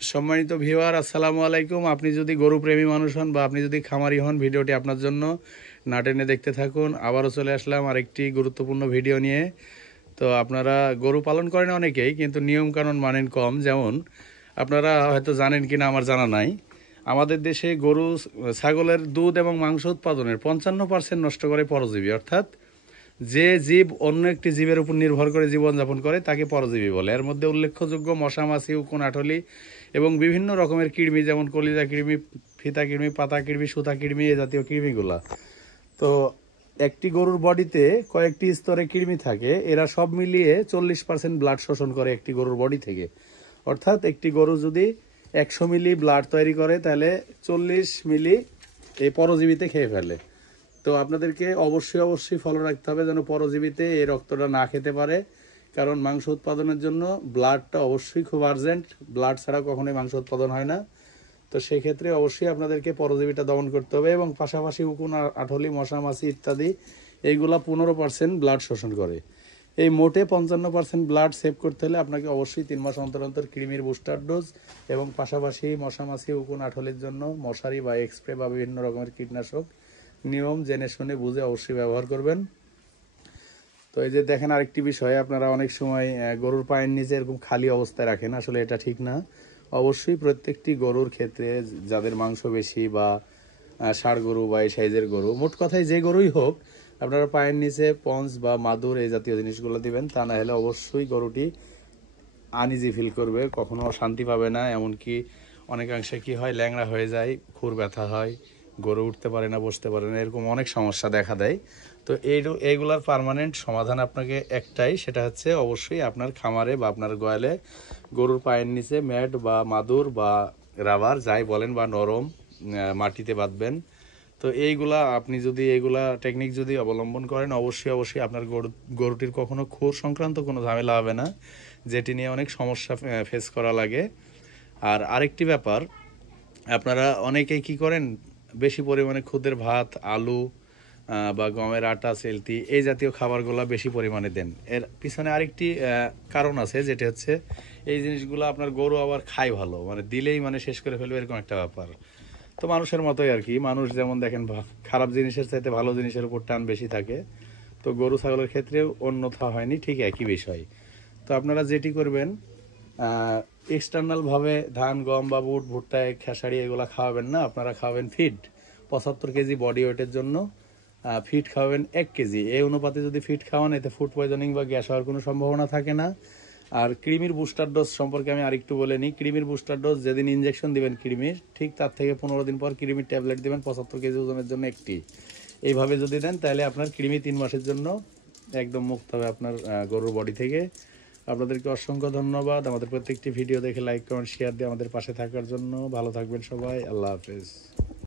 সম্মানিত ভিউয়ার, আসসালামু আলাইকুম। আপনি যদি গরু প্রেমী মানুষ হন বা আপনি যদি খামারি হন, ভিডিওটি আপনার জন্য। না টেনে দেখতে থাকুন। আবারও চলে আসলাম আরেকটি গুরুত্বপূর্ণ ভিডিও নিয়ে। তো আপনারা গরু পালন করেন অনেকেই, কিন্তু নিয়মকানুন মানেন কম। যেমন আপনারা হয়তো জানেন কিনা আমার জানা নাই, আমাদের দেশে গরু ছাগলের দুধ এবং মাংস উৎপাদনের 55% নষ্ট করে পরজীবী। অর্থাৎ যে জীব অন্য একটি জীবের উপর নির্ভর করে জীবনযাপন করে তাকে পরজীবী বলে। এর মধ্যে উল্লেখযোগ্য মশা, মাছি, উকুন, আঠলি এবং বিভিন্ন রকমের কৃমি, যেমন কলিজা কৃমি, ফিতা কৃমি, পাতা কৃমি, সুতা কৃমি, এ জাতীয় কৃমিগুলা। তো একটি গরুর বডিতে কয়েকটি স্তরে কৃমি থাকে। এরা সব মিলিয়ে 40% ব্লাড শোষণ করে একটি গরুর বডি থেকে। অর্থাৎ একটি গরু যদি 100 মিলি ব্লাড তৈরি করে, তাহলে 40 মিলি এই পরজীবীতে খেয়ে ফেলে। তো আপনাদেরকে অবশ্যই ফলো রাখতে হবে যেন পরজীবীতে এই রক্তটা না খেতে পারে। কারণ মাংস উৎপাদনের জন্য ব্লাডটা অবশ্যই খুব আর্জেন্ট। ব্লাড ছাড়া কখনোই মাংস উৎপাদন হয় না। তো সেই ক্ষেত্রে অবশ্যই আপনাদেরকে পরজীবীটা দমন করতে হবে, এবং পাশাপাশি উকুন, আঠলি, মশা, মাছি ইত্যাদি এইগুলা 15% ব্লাড শোষণ করে। এই মোটে 55% ব্লাড সেভ করতে হলে আপনাকে অবশ্যই 3 মাস অন্তর অন্তর কৃমির বুস্টার ডোজ এবং পাশাপাশি মশা, মাছি, উকুন, আঠলির জন্য মশারি বা এক্সপ্রে বা বিভিন্ন রকমের কীটনাশক নিয়ম জেনে শুনে বুঝে অবশ্যই ব্যবহার করবেন। তো এই যে দেখেন, আরেকটি বিষয়, আপনারা অনেক সময় গরুর পায়ের নিচে এরকম খালি অবস্থায় রাখেন, আসলে এটা ঠিক না। অবশ্যই প্রত্যেকটি গরুর ক্ষেত্রে, যাদের মাংস বেশি বা ষাঁড় গরু বা এই সাইজের গরু, মোট কথায় যে গরুই হোক, আপনারা পায়ের নিচে পঞ্চ বা মাদুর এই জাতীয় জিনিসগুলো দিবেন। তা না হলে অবশ্যই গরুটি আনইজি ফিল করবে, কখনো শান্তি পাবে না। এমনকি অনেকাংশে কি হয়, ল্যাংড়া হয়ে যায়, খুর ব্যথা হয়, গরু উঠতে পারে না, বসতে পারে না, এরকম অনেক সমস্যা দেখা দেয়। তো এইগুলার পার্মানেন্ট সমাধান আপনাকে একটাই, সেটা হচ্ছে অবশ্যই আপনার খামারে বা আপনার গোয়ালে গরুর পায়ের নিচে ম্যাট বা মাদুর বা রাবার যাই বলেন বা নরম মাটিতে বাঁধবেন। তো এইগুলা আপনি যদি এইগুলা টেকনিক যদি অবলম্বন করেন, অবশ্যই আপনার গরুটির কখনো খুর সংক্রান্ত কোনো ঝামেলা হবে না, যেটি নিয়ে অনেক সমস্যা ফেস করা লাগে। আর আরেকটি ব্যাপার, আপনারা অনেকেই কি করেন, বেশি পরিমাণে খুদের ভাত, আলু বা গমের আটা, সেলতি এই জাতীয় খাবারগুলো বেশি পরিমাণে দেন। এর পিছনে আরেকটি কারণ আছে, যেটা হচ্ছে এই জিনিসগুলো আপনার গরু আবার খায় ভালো, মানে দিলেই মানে শেষ করে ফেলবে, এরকম একটা ব্যাপার। তো মানুষের মতোই আর কি, মানুষ যেমন দেখেন খারাপ জিনিসের চাইতে ভালো জিনিসের উপর টান বেশি থাকে, তো গরু ছাগলের ক্ষেত্রেও অন্যথা হয়নি, ঠিক একই বিষয়। তো আপনারা যেটি করবেন, এক্সটার্নাল ভাবে ধান, গম বা বুট, ভুট্টা, খেসারি এগুলো খাওয়াবেন না। আপনারা খাওয়াবেন ফিড। 75 কেজি বডি ওয়েটের জন্য ফিড খাওয়াবেন 1 কেজি। এই অনুপাতে যদি ফিড খাওয়ান, এতে ফুড পয়জনিং বা গ্যাস হওয়ার কোনো সম্ভাবনা থাকে না। আর কৃমির বুস্টার ডোজ সম্পর্কে আমি আরেকটু বলে নিই। কৃমির বুস্টার ডোজ যেদিন ইনজেকশন দিবেন কৃমির, ঠিক তার থেকে 15 দিন পর কৃমির ট্যাবলেট দিবেন 75 কেজি ওজনের জন্য একটি। এইভাবে যদি দেন, তাহলে আপনার কৃমি 3 মাসের জন্য একদম মুক্ত হবে আপনার গরুর বডি থেকে। আপনাদেরকে অসংখ্য ধন্যবাদ আমাদের প্রত্যেকটি ভিডিও দেখে লাইক, কমেন্ট, শেয়ার দিয়ে আমাদের পাশে থাকার জন্য। ভালো থাকবেন সবাই। আল্লাহ হাফেজ।